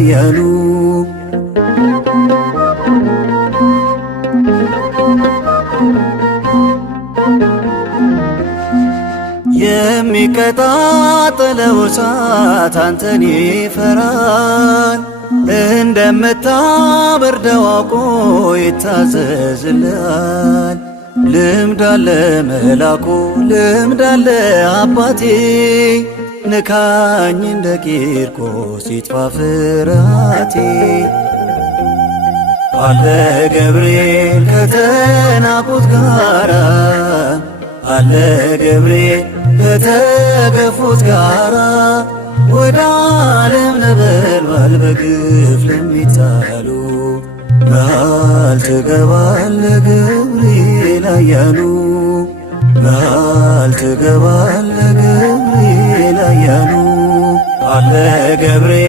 ኃያሉ የሚቀጣጠለው እሳት አንተን ይፈራል። እንደምታበርደው አውቆ ይታዘዝልሃል። ልምድ አለ መላኩ ልምድ አለ አባቴ ንካኝ እንደ ቂርቆስ ይጥፋ ፍርሃቴ። አለ ገብርኤል ከተናቁት ጋራ አለ ገብርኤል ከተገፉት ጋራ ወደ ዓለም ነበልባል በግፍ ለሚጣሉ መሃል ትገባለህ ገብርኤል ኃያሉ መሃል ትገባለህ ገብርኤል ኃያሉ አለ ገብርኤል